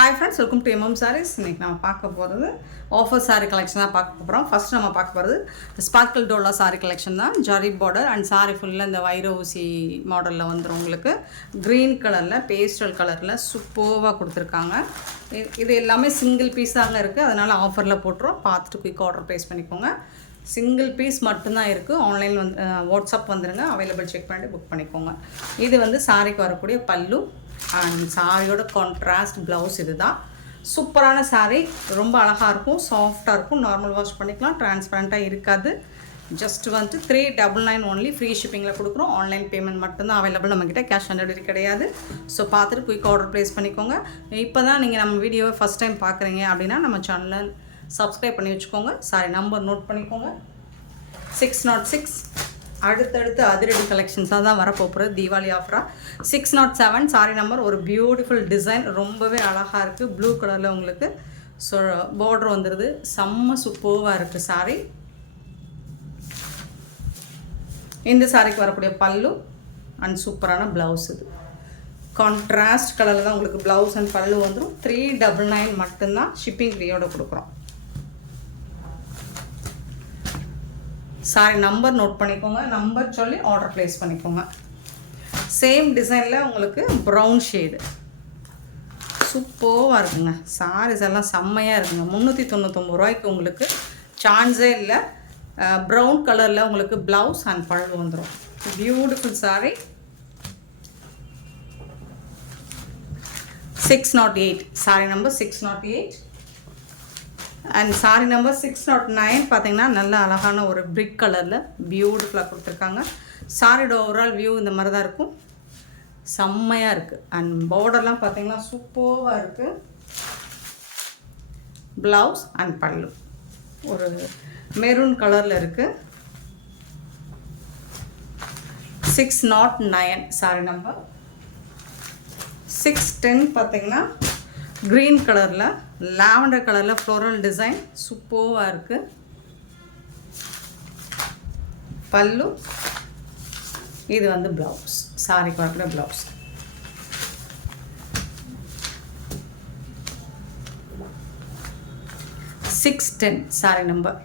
Hi friends, welcome to MM Sarees. இன்னைக்கு நம்ம பார்க்க போகிறது ஆஃபர் saree collection தான் பார்க்க போகிறோம். ஃபர்ஸ்ட் நம்ம பார்க்க போகிறது ஸ்பார்க்கிள் டோலா saree collection தான். ஜரி border and saree ஃபுல்லாக இந்த வைர ஊசி மாடலில் வந்துடும். உங்களுக்கு க்ரீன் கலரில் பேஸ்டல் கலரில் சூப்பர்வாக கொடுத்துருக்காங்க. இது எல்லாமே சிங்கிள் பீஸாக இருக்குது, அதனால் ஆஃபரில் போட்டுரும். பார்த்துட்டு குயிக் ஆர்டர் ப்ளேஸ் பண்ணிக்கோங்க. சிங்கிள் பீஸ் மட்டும்தான் இருக்குது. ஆன்லைன் வாட்ஸ்அப் வந்துடுங்க, அவைலபிள் செக் பண்ணிட்டு புக் பண்ணிக்கோங்க. இது வந்து சாரிக்கு வரக்கூடிய பல்லு அண்ட் சாரியோட கான்ட்ராஸ்ட் ப்ளவுஸ். இது தான் சூப்பரான சாரீ, ரொம்ப அழகாக இருக்கும், சாஃப்டாக இருக்கும், நார்மல் வாஷ் பண்ணிக்கலாம், டிரான்ஸ்பரண்ட்டாக இருக்காது. ஜஸ்ட் வந்துட்டு 399 ஒன்லி, ஃப்ரீ ஷிப்பிங்கில் கொடுக்குறோம். ஆன்லைன் பேமெண்ட் மட்டும்தான் அவைலபிள் நம்மக்கிட்ட, கேஷ் ஆன் டெலிவரி கிடையாது. ஸோ பார்த்துட்டு குயிக் ஆர்டர் ப்ளேஸ் பண்ணிக்கோங்க. இப்போ தான் நீங்கள் நம்ம வீடியோவை ஃபஸ்ட் டைம் பார்க்குறீங்க அப்படின்னா நம்ம சேனலை சப்ஸ்கிரைப் பண்ணி வச்சுக்கோங்க. சாரி நம்பர் நோட் பண்ணிக்கோங்க, 606. அடுத்தடுத்து அதிரடி கலெக்ஷன்ஸாக தான் வரப்போகிறது தீபாவளி ஆஃபராக. 607 sorry number. ஒரு பியூட்டிஃபுல் டிசைன், ரொம்பவே அழகாக இருக்குது, ப்ளூ கலரில் உங்களுக்கு. ஸோ பார்டர் வந்துடுது, செம்ம சூப்பர்வாக இருக்குது சாரி. இந்த சாரிக்கு வரக்கூடிய பல்லு அண்ட் சூப்பரான ப்ளவுஸ். இது கான்ட்ராஸ்ட் கலரில் தான் உங்களுக்கு ப்ளவுஸ் அண்ட் பல்லு வந்துடும். 399 மட்டும்தான், ஷிப்பிங் ஃப்ரீயோட கொடுக்குறோம். சாரி நம்பர் நோட் பண்ணிக்கோங்க, நம்பர் சொல்லி ஆர்டர் ப்ளேஸ் பண்ணிக்கோங்க. சேம் டிசைனில் உங்களுக்கு ப்ரௌன் ஷேடு சூப்பராக இருக்குங்க. சாரீஸ் எல்லாம் செம்மையாக இருக்குங்க. 399 ரூபாய்க்கு உங்களுக்கு சான்ஸே இல்லை. ப்ரௌன் கலரில் உங்களுக்கு ப்ளவுஸ் அண்ட் பல்லு வந்துடும். Beautiful sari. 608 sorry number 608 and sorry number 609 பார்த்தீங்கன்னா நல்ல அழகான ஒரு பிரிக் கலரில் பியூட்டிஃபுல்லாக கொடுத்துருக்காங்க. சாரியோட ஓவரால் வியூ இந்த மாதிரி தான் இருக்கும், செம்மையாக இருக்குது. அண்ட் பார்டர்லாம் பார்த்தீங்கன்னா சூப்பராக இருக்குது. ப்ளவுஸ் அண்ட் பல்லு ஒரு மெரூன் கலரில் இருக்குது. 609 சாரி நம்பர். 610 பார்த்தீங்கன்னா க்ரீன் கலரில் லாவெண்டர் கலரில் ஃப்ளோரல் டிசைன் சூப்பராக இருக்குது. பல்லு, இது வந்து ப்ளவுஸ், சாரிக்கு வரக்கூடிய blouse. $610 sorry number.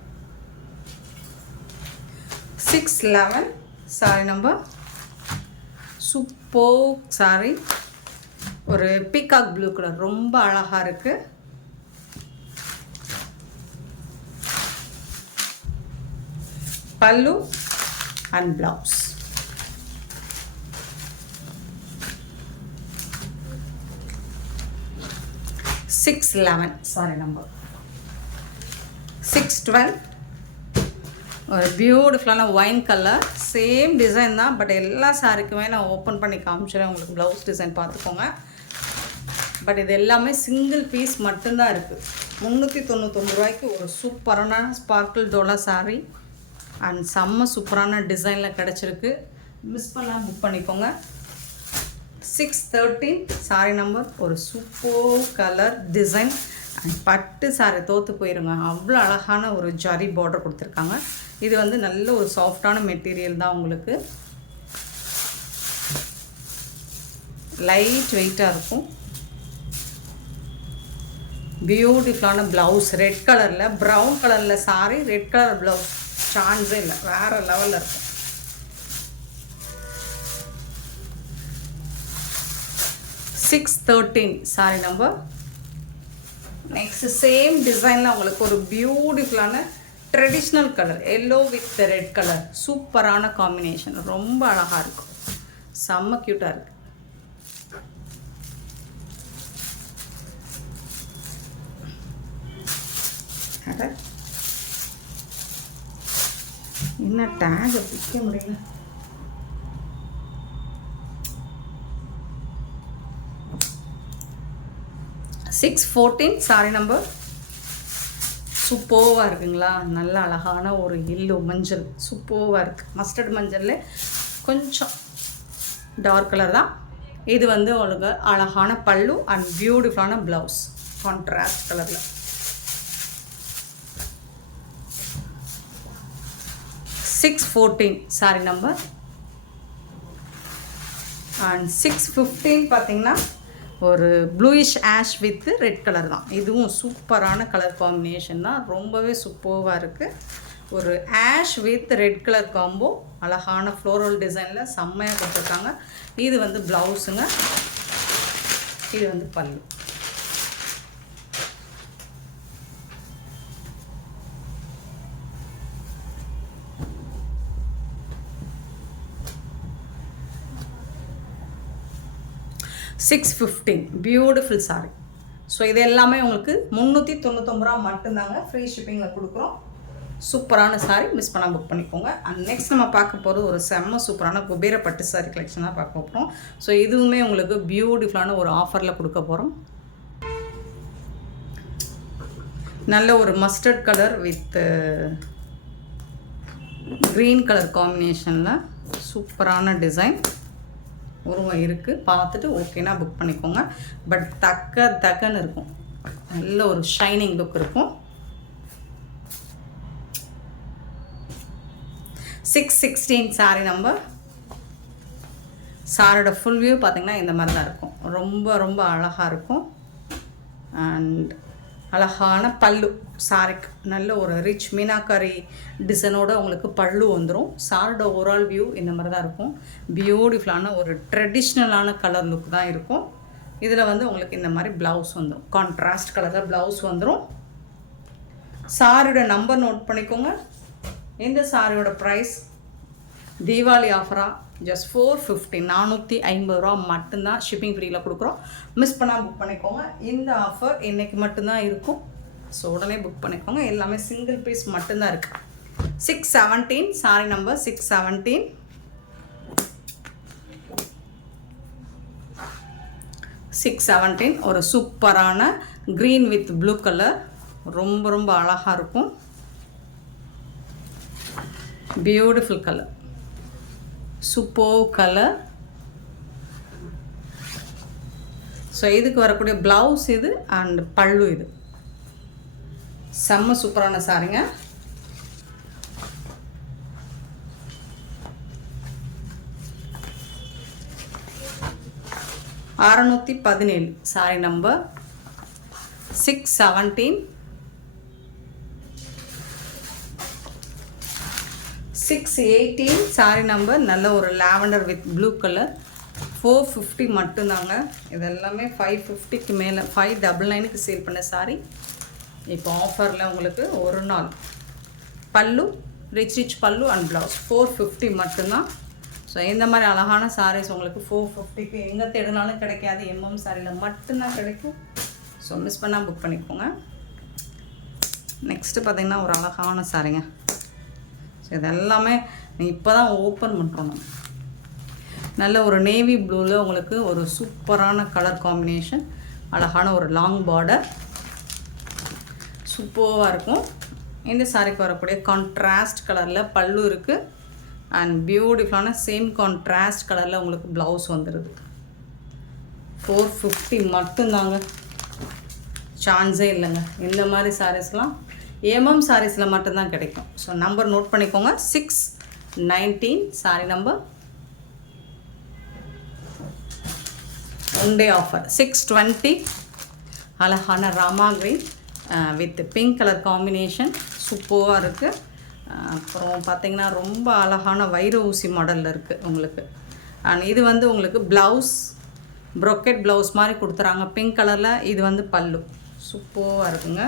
611 sorry number. Super sorry, ஒரு பீகாக் ப்ளூ கலர், ரொம்ப அழகாக இருக்குது. பல்லு அண்ட் ப்ளவுஸ். $611 sorry number. 612 ஒரு பியூட்டிஃபுல்லான ஒயின் கலர், சேம் டிசைன் தான், பட் எல்லா சாரிக்குமே நான் ஓப்பன் பண்ணி காமிச்சிடுறேன். உங்களுக்கு ப்ளவுஸ் டிசைன் பார்த்துக்கோங்க. பட் இது எல்லாமே சிங்கிள் பீஸ் மட்டும்தான் இருக்குது. 399 ரூபாய்க்கு ஒரு சூப்பரான ஸ்பார்க்கிள் டோலா சாரீ அண்ட் செம்ம சூப்பரான டிசைனில் கிடச்சிருக்கு. மிஸ் பண்ணால் புக் பண்ணிக்கோங்க. 613 சாரி நம்பர். ஒரு சூப்பர் கலர் டிசைன் அண்ட் பட்டு சாரி தோற்று போயிருங்க, அவ்வளோ அழகான ஒரு ஜரி பார்டர் கொடுத்துருக்காங்க. இது வந்து நல்ல ஒரு சாஃப்டான மெட்டீரியல் தான், உங்களுக்கு லைட் வெயிட்டாக இருக்கும். பியூட்டிஃபுல்லான ப்ளவுஸ், ரெட் கலரில் ப்ரௌன் கலரில் சாரி, ரெட் கலர் ப்ளவுஸ் சான்ஸே இல்லை, வேறு லெவலில் இருக்கும். $613 சாரி நம்பர். நெக்ஸ்ட் சேம் டிசைனில் உங்களுக்கு ஒரு பியூட்டிஃபுல்லான traditional colour, yellow with red colour, சூப்பரான காம்பினேஷன், ரொம்ப அழகாக இருக்கும், செம்ம க்யூட்டாக இருக்குது. என்ன டேக் பிடிக்க முடியல. $614 சாரி நம்பர். சூப்பராக இருக்குங்களா, நல்ல அழகான ஒரு எல்லோ மஞ்சள் சூப்பராக இருக்குது. மஸ்டர்ட் மஞ்சளில் கொஞ்சம் டார்க் கலர் தான். இது வந்து உங்களுக்கு அழகான பல்லு அண்ட் பியூட்டிஃபுல்லான ப்ளவுஸ் கான்ட்ராஸ்ட் கலரில். 614 சாரி நம்பர். அண்ட் 615 பார்த்தீங்கன்னா ஒரு bluish ash with red colour தான். இதுவும் சூப்பரான கலர் காம்பினேஷன் தான், ரொம்பவே சூப்பராக இருக்குது. ஒரு ash with red colour combo, அழகான ஃப்ளோரல் டிசைனில் செம்மையாக கொடுத்துருக்காங்க. இது வந்து ப்ளவுஸுங்க, இது வந்து பல்லு. $615 பியூட்டிஃபுல் சாரி. ஸோ இது எல்லாமே உங்களுக்கு 399 ரூபா மட்டும்தாங்க, ஃப்ரீ ஷிப்பிங்கில் கொடுக்குறோம். சூப்பரான சாரி, மிஸ் பண்ணால் புக் பண்ணிக்கோங்க. அண்ட் நெக்ஸ்ட் நம்ம பார்க்க போகிறது ஒரு செம்ம சூப்பரான குபேர பட்டு சாரி கலெக்ஷனாக பார்க்க போகிறோம். ஸோ இதுவுமே உங்களுக்கு பியூட்டிஃபுல்லான ஒரு ஆஃபரில் கொடுக்க போகிறோம். நல்ல ஒரு mustard colour with green colour காம்பினேஷனில் சூப்பரான டிசைன் உருவம் இருக்குது. பார்த்துட்டு ஓகேனா புக் பண்ணிக்கோங்க. பட் தக்கன்னு இருக்கும், நல்ல ஒரு ஷைனிங் லுக் இருக்கும். 616 சாரி நம்பர். சாரோட ஃபுல் வியூ பார்த்திங்கன்னா இந்த மாதிரி தான் இருக்கும். ரொம்ப ரொம்ப அழகாக இருக்கும். அண்ட் அழகான பல்லு சாரிக்கு நல்ல ஒரு ரிச் மீனாக்காரி டிசைனோட உங்களுக்கு பல்லு வந்துடும். சாரோட ஓவரால் வியூ இந்த மாதிரி தான் இருக்கும். பியூட்டிஃபுல்லான ஒரு ட்ரெடிஷ்னலான கலர் லுக் தான் இருக்கும். இதில் வந்து உங்களுக்கு இந்த மாதிரி ப்ளவுஸ் வந்துடும், கான்ட்ராஸ்ட் கலரில் ப்ளவுஸ் வந்துடும். சாரியோட நம்பர் நோட் பண்ணிக்கோங்க. இந்த சாரியோட ப்ரைஸ் தீபாவளி ஆஃபராக ஜஸ்ட் 450 450 ரூபா மட்டும்தான் ஷிப்பிங் ஃப்ரீயில் கொடுக்குறோம். மிஸ் பண்ணால் புக் பண்ணிக்கோங்க. இந்த ஆஃபர் இன்றைக்கி மட்டும்தான் இருக்கும். ஸோ உடனே புக் பண்ணிக்கோங்க. எல்லாமே சிங்கிள் பீஸ் மட்டும்தான் இருக்குது. 617 சாரி நம்பர் 617. 617 ஒரு சூப்பரான க்ரீன் வித் ப்ளூ கலர், ரொம்ப ரொம்ப அழகாக இருக்கும். Beautiful colour, super colour. So இதுக்கு வரக்கூடிய ப்ளவுஸ் இது அண்ட் பல்லு இது. செம்ம சூப்பரான சாரிங்க. $617 சாரி நம்பர் 617. 618 சாரி நம்பர் நல்ல ஒரு லாவெண்டர் வித் ப்ளூ கலர். 450 மட்டும்தாங்க. இதெல்லாமே 550க்கு மேலே 599க்கு சேல் பண்ண சாரி. இப்போ ஆஃபரில் உங்களுக்கு ஒரு நாள் பல்லு, ரிச் பல்லு அண்ட் ப்ளவுஸ் 450 மட்டும்தான். ஸோ இந்த மாதிரி அழகான சாரீஸ் உங்களுக்கு 450க்கு எங்கே தேடினாலும் கிடைக்காது, எம்எம் சாரியில் மட்டும்தான் கிடைக்கும். ஸோ மிஸ் பண்ணால் புக் பண்ணிக்கோங்க. நெக்ஸ்ட்டு பார்த்திங்கன்னா ஒரு அழகான சாரிங்க. ஸோ இதெல்லாமே இப்போ தான் ஓப்பன் பண்ணுறோம். நம்ம நல்ல ஒரு நேவி ப்ளூவில் உங்களுக்கு ஒரு சூப்பரான கலர் காம்பினேஷன், அழகான ஒரு லாங் பார்டர், சூப்பராக இருக்கும். இந்த சாரிக்கு வரக்கூடிய கான்ட்ராஸ்ட் கலரில் பல்லு இருக்குது அண்ட் பியூட்டிஃபுல்லான சேம் கான்ட்ராஸ்ட் கலரில் உங்களுக்கு ப்ளவுஸ் வந்துடுது. 450 மட்டும்தாங்க, சான்ஸே இல்லைங்க. இந்த மாதிரி சாரீஸ்லாம் ஏஎம்எம் சாரீஸில் மட்டும்தான் கிடைக்கும். ஸோ நம்பர் நோட் பண்ணிக்கோங்க. 619 sorry number. One day offer 620. அழகான Rama green with pink colour combination சூப்பராக இருக்குது. அப்புறம் பார்த்திங்கன்னா ரொம்ப அழகான வைர ஊசி மாடலில் இருக்குது உங்களுக்கு. அண்ட் இது வந்து உங்களுக்கு ப்ளவுஸ் ப்ரொக்கெட் ப்ளவுஸ் மாதிரி கொடுத்துறாங்க பிங்க் கலரில். இது வந்து பல்லு சூப்பராக இருக்குங்க.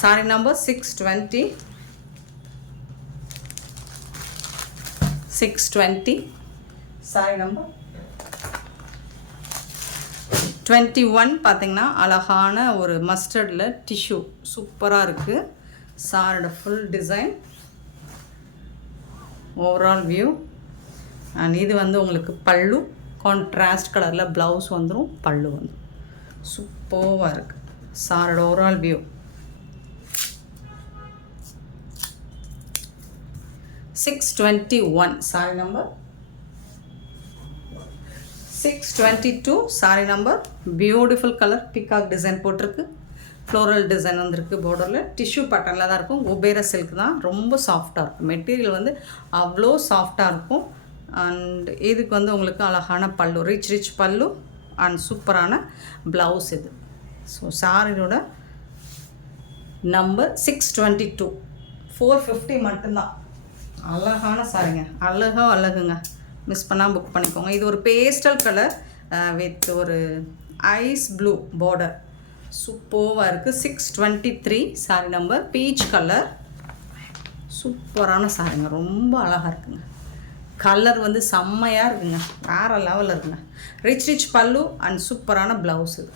Sorry number 620. 620 sorry number 21. பார்த்திங்கன்னா அழகான ஒரு மஸ்டர்டில் டிஷ்யூ சூப்பராக இருக்குது. சாரோட full design overall view and இது வந்து உங்களுக்கு பல்லு, கான்ட்ராஸ்ட் கலரில் ப்ளவுஸ் வந்துடும், பல்லு வந்துடும். சூப்பராக இருக்குது சாரோட overall view. 621 sorry number. 622 sorry number. Beautiful colour, peacock design போட்டிருக்கு, ஃப்ளோரல் டிசைன் வந்துருக்கு. பார்டரில் டிஷ்யூ பேட்டர்னில் தான் இருக்கும். குபேர சில்க் தான், ரொம்ப சாஃப்டாக இருக்கும். மெட்டீரியல் வந்து அவ்வளோ சாஃப்டாக இருக்கும். அண்ட் இதுக்கு வந்து உங்களுக்கு அழகான பல்லு, ரிச் பல்லு அண்ட் சூப்பரான ப்ளவுஸ் இது. ஸோ சாரியோட நம்பர் 622, 450 மட்டும்தான். அழகான சாரிங்க, அழகுங்க, மிஸ் பண்ணால் புக் பண்ணிக்கோங்க. இது ஒரு பேஸ்டல் கலர் வித் ஒரு ஐஸ் ப்ளூ பார்டர், சூப்பராக இருக்குது. 623 சாரி நம்பர். பீச் கலர், சூப்பரான சாரிங்க, ரொம்ப அழகாக இருக்குங்க. கலர் வந்து செம்மையாக இருக்குங்க, வேறு லெவலில் இருக்குங்க. ரிச் பல்லு அண்ட் சூப்பரான ப்ளவுஸ் இது.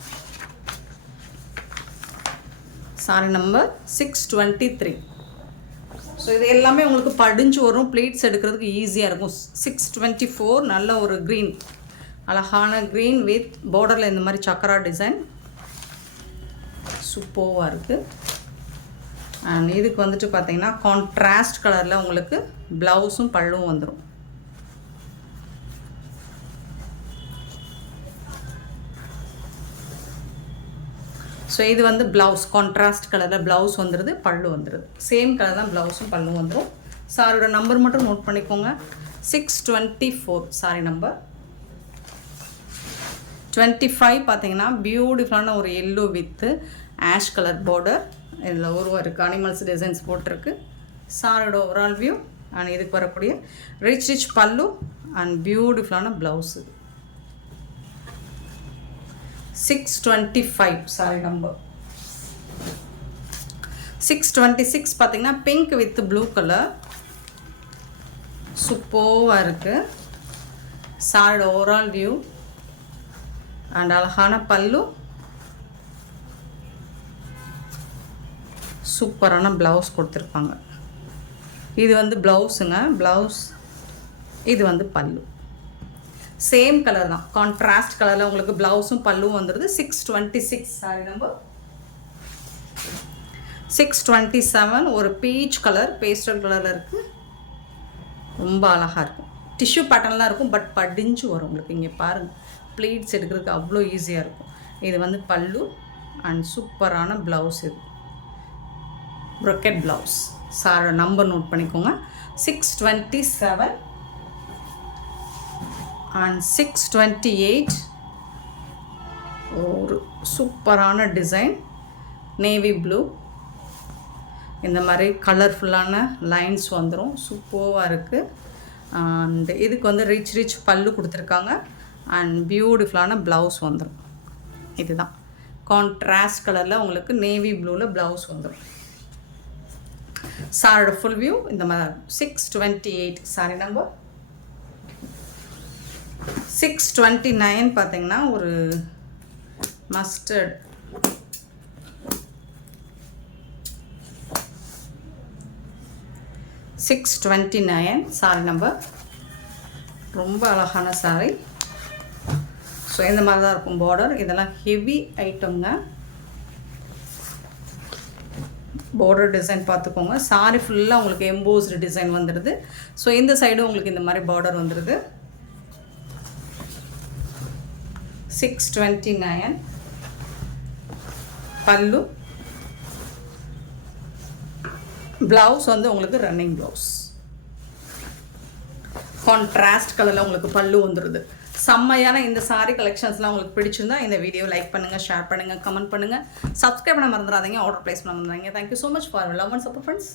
Sorry number 623. ஸோ இது எல்லாமே உங்களுக்கு படிஞ்சு வரும், ப்ளீட்ஸ் எடுக்கிறதுக்கு ஈஸியாக இருக்கும். 624 நல்ல ஒரு க்ரீன், அழகான க்ரீன் வித் பார்டரில் இந்த மாதிரி சக்கரா டிசைன், சூப்பராக இருக்குது. அண்ட் இதுக்கு வந்துட்டு பார்த்தீங்கன்னா கான்ட்ராஸ்ட் கலரில் உங்களுக்கு ப்ளவுஸும் பல்லுவும் வந்துடும். ஸோ இது வந்து ப்ளவுஸ், கான்ட்ராஸ்ட் கலரில் ப்ளவுஸ் வந்துடுது, பல்லு வந்துடுது. சேம் கலர் தான் ப்ளவுஸும் பல்லும் வந்துடும். சாரியோட நம்பர் மட்டும் நோட் பண்ணிக்கோங்க. 624 சாரி நம்பர். 25 பார்த்தீங்கன்னா பியூட்டிஃபுல்லான ஒரு yellow with ash colour border, இதில் ஒரு அனிமல்ஸ் டிசைன்ஸ் போட்டிருக்கு. சாரியோட ஓவரால் வியூ அண்ட் இதுக்கு வரக்கூடிய ரிச் பல்லு அண்ட் பியூட்டிஃபுல்லான ப்ளவுஸு. 625 sorry number. 626 பார்த்தீங்கன்னா பிங்க் வித் ப்ளூ கலர், சூப்பராக இருக்குது. சாரியோட ஓவரால் வியூ அண்ட் அழகான பல்லு, சூப்பரான ப்ளவுஸ் கொடுத்துருப்பாங்க. இது வந்து ப்ளவுஸுங்க, ப்ளவுஸ். இது வந்து பல்லு, சேம் கலர் தான், கான்ட்ராஸ்ட் கலரில் உங்களுக்கு ப்ளவுஸும் பல்லுவும் வந்துடுது. 626 சாரி நம்பர். 627 ஒரு பீச் கலர், பேஸ்டல் கலரில் இருக்குது, ரொம்ப அழகாக இருக்கும். டிஷ்யூ பேட்டர்ன்லாம் இருக்கும், பட் படிஞ்சு வரும் உங்களுக்கு. இங்கே பாருங்கள், ப்ளீட்ஸ் எடுக்கிறதுக்கு அவ்வளோ ஈஸியாக இருக்கும். இது வந்து பல்லு அண்ட் சூப்பரான ப்ளவுஸ். இது ப்ரொக்கெட் ப்ளவுஸ். சாரோட நம்பர் நோட் பண்ணிக்கோங்க. 627 அண்ட் 628 ஒரு சூப்பரான டிசைன், நேவி ப்ளூ, இந்த மாதிரி கலர்ஃபுல்லான லைன்ஸ் வந்துடும், சூப்பராக இருக்குது. அண்ட் இதுக்கு வந்து ரிச் பல்லு கொடுத்துருக்காங்க அண்ட் பியூட்டிஃபுல்லான ப்ளவுஸ் வந்துடும். இதுதான் கான்ட்ராஸ்ட் கலரில் உங்களுக்கு நேவி ப்ளூவில் ப்ளவுஸ் வந்துடும். சாரோட ஃபுல் வியூ இந்த மாதிரி 628 சாரி நம்பர். 629 பார்த்தீங்கன்னா ஒரு மஸ்டர்ட், $629 சாரி நம்பர். ரொம்ப அழகான சாரி. ஸோ இந்த மாதிரி தான் இருக்கும் பார்டர். இதெல்லாம் ஹெவி ஐட்டம்ங்க. பார்டர் டிசைன் பார்த்துக்கோங்க. சாரி ஃபுல்லாக உங்களுக்கு எம்போஸ்டு டிசைன் வந்துடுது. ஸோ இந்த சைடும் உங்களுக்கு இந்த மாதிரி பார்டர் வந்துடுது. 629 பல்லு, ப்ளவுஸ் வந்து உங்களுக்கு ரன்னிங் ப்ளவுஸ், கான்ட்ராஸ்ட் கலரில் உங்களுக்கு பல்லு வந்துடுது. செம்மையான இந்த சாரி கலெக்ஷன்ஸ்லாம் உங்களுக்கு பிடிச்சிருந்தா இந்த வீடியோ லைக் பண்ணுங்கள், ஷேர் பண்ணுங்கள், கமெண்ட் பண்ணுங்கள், சப்ஸ்கிரைப் பண்ண மறந்துடாதீங்க, ஆர்டர் ப்ளேஸ் பண்ண மறந்துடாதீங்க. Thank you so much for love and support friends.